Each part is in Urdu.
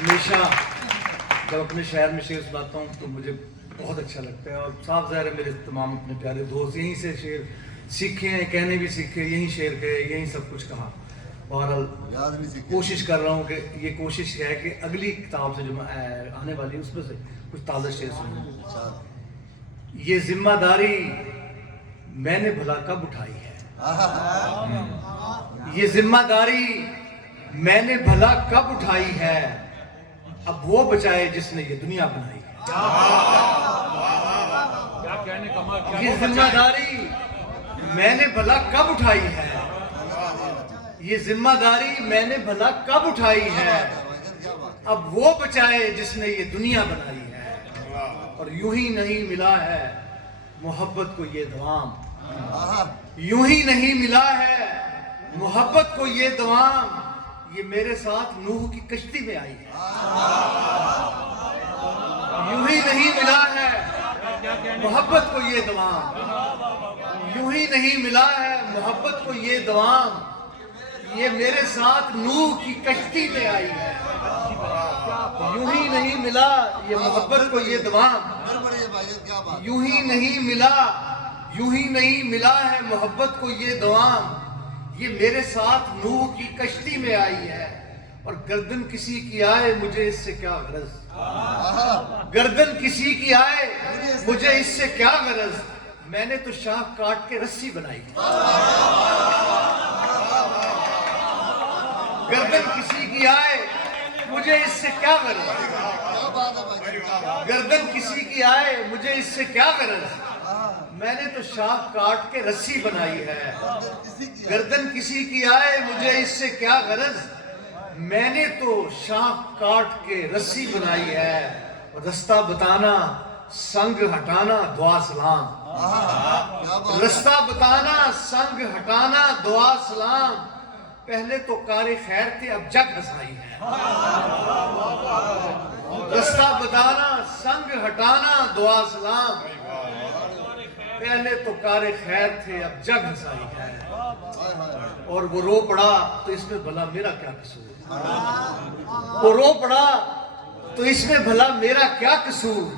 ہمیشہ جب اپنے شہر میں شعر سناتا ہوں تو مجھے بہت اچھا لگتا ہے، اور صاف ظاہر ہے میرے تمام اپنے پیارے دوست یہیں سے شعر سیکھے ہیں، کہنے بھی سیکھے، یہیں شعر کہے، یہیں سب کچھ کہا۔ بہرحال کوشش کر رہا ہوں کہ یہ کوشش ہے کہ اگلی کتاب سے جو آنے والی ہے اس میں سے کچھ تازہ شعر سنوں۔ یہ ذمہ داری میں نے بھلا کب اٹھائی ہے، یہ ذمہ داری میں نے بھلا کب اٹھائی ہے، اب وہ بچائے جس نے یہ دنیا بنائی ہے۔ یہ ذمہ داری میں نے بھلا کب اٹھائی ہے، یہ ذمہ داری میں نے بھلا کب اٹھائی ہے، اب وہ بچائے جس نے یہ دنیا بنائی ہے۔ اور یوں ہی نہیں ملا ہے محبت کو یہ دوام، یوں ہی نہیں ملا ہے محبت کو یہ دوام، یہ میرے ساتھ نوح کی کشتی میں آئی ہے۔ یوں ہی نہیں ملا ہے محبت کو یہ دوام، یوں ہی نہیں ملا ہے محبت کو یہ دوام، یہ میرے ساتھ نوح کی کشتی میں آئی ہے۔ یوں ہی نہیں ملا یہ محبت کو یہ دوام، یوں ہی نہیں ملا، یوں ہی نہیں ملا ہے محبت کو یہ دوام، یہ میرے ساتھ نوح کی کشتی میں آئی ہے۔ اور گردن کسی کی آئے مجھے اس سے کیا غرض، گردن کسی کی آئے مجھے اس سے کیا غرض، میں نے تو شاخ کاٹ کے رسی بنائی ہے۔ گردن کسی کی آئے مجھے اس سے کیا غرض، گردن کسی کی آئے مجھے اس سے کیا غرض، میں نے تو شاخ کاٹ کے رسی بنائی ہے۔ گردن کسی کی آئے مجھے اس سے کیا غرض، میں نے تو شاخ کاٹ کے رسی بنائی ہے۔ رستہ بتانا سنگ ہٹانا دعا سلام، رستہ بتانا سنگ ہٹانا دعا سلام، پہلے تو کار خیر تھے اب جگ ہنسائی ہے۔ رستہ بتانا سنگ ہٹانا دعا سلام، پہلے تو کار خیر تھے اب جگ ہنسائی ہے۔ اور وہ رو پڑا تو اس میں بھلا میرا کیا قصور، وہ رو پڑا تو اس میں بھلا میرا کیا قصور،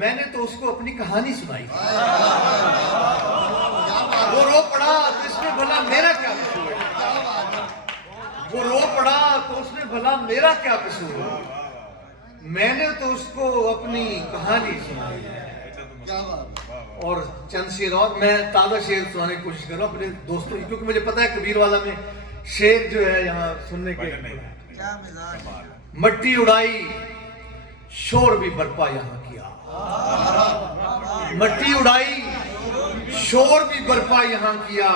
میں نے تو اس کو اپنی کہانی سنائی۔ وہ رو پڑا تو اس میں بھلا میرا کیا قصور، وہ رو پڑا تو اس میں بھلا میرا کیا قصور، میں نے تو اس کو اپنی کہانی سنائی ہے۔ اور چند شعر اور میں تازہ شعر سنانے کی کوشش کر رہا ہوں اپنے دوستوں کی، کیونکہ مجھے پتا ہے کبیر والا میں شعر جو ہے یہاں سننے کے مٹی اڑائی شور بھی برپا یہاں کیا، مٹی اڑائی شور بھی برپا یہاں کیا،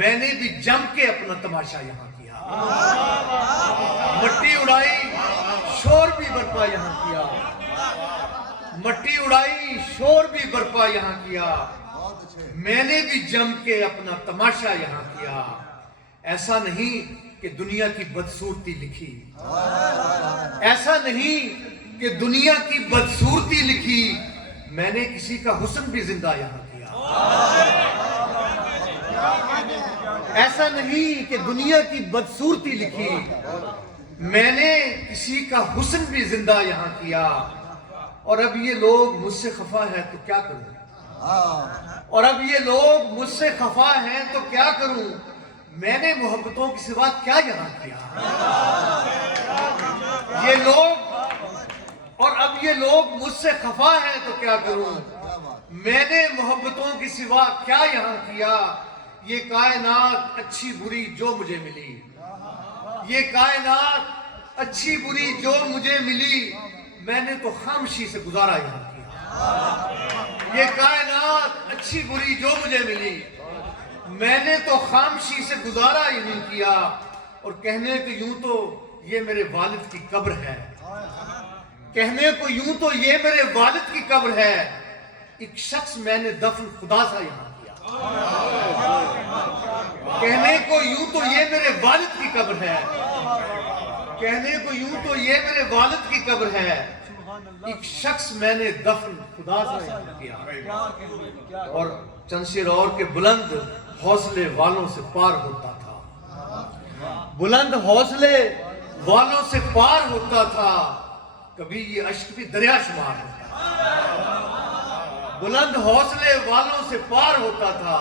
میں نے بھی جم کے اپنا تماشا یہاں کیا۔ مٹی اڑائی شور بھی برپا یہاں کیا، مٹی اڑائی شور بھی برپا یہاں کیا، میں نے بھی جم کے اپنا تماشا یہاں کیا۔ ایسا نہیں کہ دنیا کی بدصورتی لکھی، ایسا نہیں کہ دنیا کی بدصورتی لکھی، میں نے کسی کا حسن بھی زندہ یہاں کیا۔ ایسا نہیں کہ دنیا کی بدصورتی لکھی، میں نے کسی کا حسن بھی زندہ یہاں کیا۔ اور اب یہ لوگ مجھ سے خفا ہے تو کیا کروں، اور اب یہ لوگ مجھ سے خفا ہیں تو کیا کروں، میں نے محبتوں کی سوا کیا یہاں کیا۔ یہ لوگ، اور اب یہ لوگ مجھ سے خفا ہیں تو کیا کروں، میں نے محبتوں کی سوا کیا یہاں کیا۔ یہ کائنات اچھی بری جو مجھے ملی، یہ کائنات اچھی بری جو مجھے ملی، میں نے تو خاموشی سے گزارا یہاں کیا۔ یہ کائنات اچھی بری جو مجھے ملی، میں نے تو خاموشی سے گزارا ہی نہیں کیا۔ اور کہنے کو یوں تو یہ میرے والد کی قبر ہے، کہنے کو یوں تو یہ میرے والد کی قبر ہے، ایک شخص میں نے دفن خدا سا یہاں کیا۔ کہنے کو یوں تو یہ میرے والد کی قبر ہے، کہنے کو یوں تو یہ میرے والد کی قبر ہے، ایک شخص میں نے دفن خدا سا یہاں کیا۔ اور چند شعر اور کے بلند حوصلے والوں سے پار ہوتا تھا، بلند حوصلے والوں سے پار ہوتا تھا، کبھی یہ اشک بھی دریا شمار ہوتا تھا۔ بلند حوصلے والوں سے پار ہوتا تھا،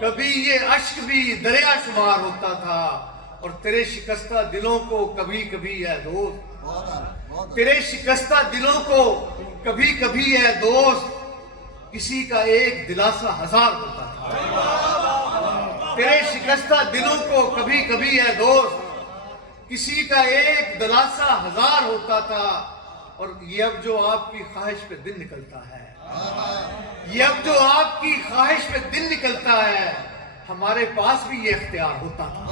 کبھی یہ اشک بھی دریا شمار ہوتا تھا۔ اور تیرے شکستہ دلوں کو کبھی کبھی اے دوست، تیرے شکستہ دلوں کو کبھی کبھی اے دوست، کسی کا ایک دلاسا ہزار ہوتا تھا۔ تیرے شکستہ دلوں کو کبھی کبھی اے دوست، کسی کا ایک دلاسا ہزار ہوتا تھا۔ اور یہ اب جو آپ کی خواہش پہ دن نکلتا ہے، یہ اب جو آپ کی خواہش پہ دن نکلتا ہے، ہمارے پاس بھی یہ اختیار ہوتا تھا۔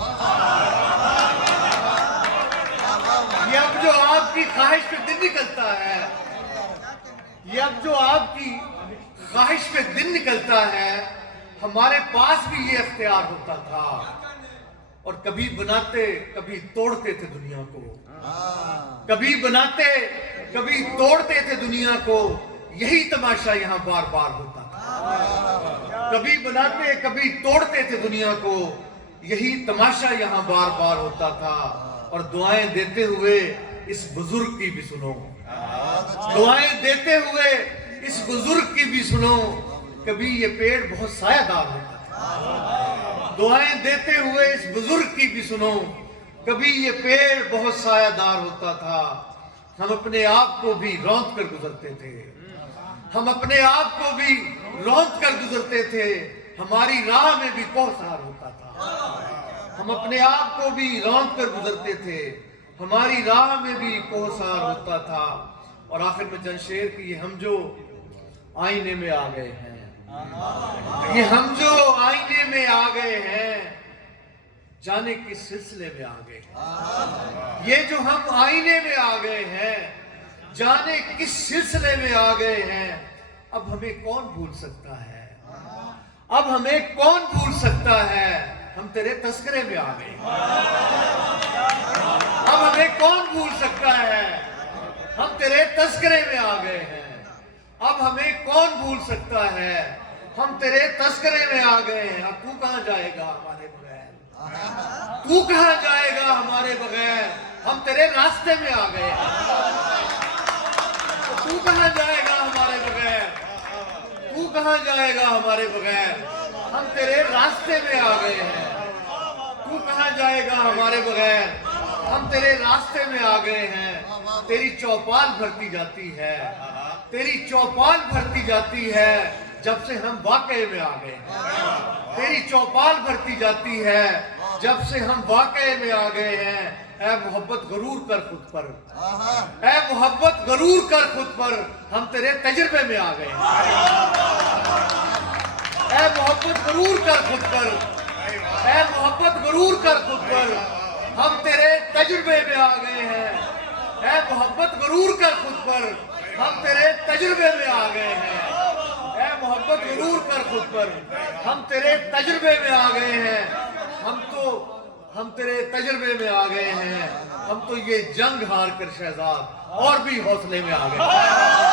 یہ اب جو آپ کی خواہش پہ دن نکلتا ہے، یہ اب جو آپ کی خواہش پہ دن نکلتا ہے، ہمارے پاس بھی یہ اختیار ہوتا تھا۔ اور کبھی بناتے کبھی توڑتے تھے دنیا کو، کبھی بناتے کبھی توڑتے تھے دنیا کو، یہی تماشا یہاں بار بار ہوتا تھا۔ کبھی بناتے کبھی توڑتے تھے دنیا کو، یہی تماشا یہاں بار بار ہوتا تھا۔ اور دعائیں دیتے ہوئے اس بزرگ کی بھی سنو، دعائیں دیتے ہوئے اس بزرگ کی بھی سنو، کبھی یہ پیڑ بہت سایہ دار ہوتا تھا۔ دعائیں دیتے ہوئے اس بزرگ کی بھی سنو، کبھی یہ پیڑ بہت سایہ دار ہوتا تھا۔ ہم اپنے آپ کو بھی روند کر گزرتے تھے، ہم اپنے آپ کو بھی روند کر گزرتے تھے، ہماری راہ میں بھی کوثر ہوتا تھا۔ ہم اپنے آپ کو بھی روند کر گزرتے تھے، ہماری راہ میں بھی کوثر ہوتا تھا۔ اور آخر میں چند شعر کی، یہ ہم جو آئینے میں آ گئے ہیں، یہ ہم جو آئینے میں آ گئے ہیں، جانے کس سلسلے میں آ گئے ہیں۔ یہ جو ہم آئینے میں آ گئے ہیں، جانے کس سلسلے میں آ گئے ہیں۔ اب ہمیں کون بھول سکتا ہے، اب ہمیں کون بھول سکتا ہے، ہم تیرے تذکرے میں آ گئے ہیں۔ اب ہمیں کون بھول سکتا ہے، ہم تیرے تذکرے میں آ گئے ہیں۔ اب ہمیں کون بھول سکتا ہے، ہم تیرے تذکرے میں آ گئے ہیں۔ اب تو کہاں جائے گا ہمارے بغیر، تو کہاں جائے گا ہمارے بغیر، ہم تیرے راستے میں آ گئے ہیں۔ تو کہاں جائے گا ہمارے بغیر، تو کہاں جائے گا ہمارے بغیر، ہم تیرے راستے میں آ گئے ہیں۔ تو کہاں جائے گا ہمارے بغیر، ہم تیرے راستے میں آ گئے ہیں۔ تیری چوپال بھرتی جاتی ہے، تیری چوپال بھرتی جاتی ہے، جب سے ہم واقعے میں آ گئے ہیں۔ تیری چوپال بھرتی جاتی ہے، جب سے ہم واقعے میں آ گئے ہیں۔ اے محبت غرور کر خود پر، اے محبت غرور کر خود پر، ہم تیرے تجربے میں آ گئے ہیں۔ اے محبت غرور کر خود پر، اے محبت غرور کر خود پر، ہم تیرے تجربے میں آ گئے ہیں۔ اے محبت غرور کر خود پر، ہم تیرے تجربے میں آ گئے ہیں۔ اے محبت غرور کر خود پر، ہم تیرے تجربے میں آ گئے ہیں۔ ہم تیرے تجربے میں آ گئے ہیں، ہم تو یہ جنگ ہار کر شہزاد اور بھی حوصلے میں آ گئے ہیں۔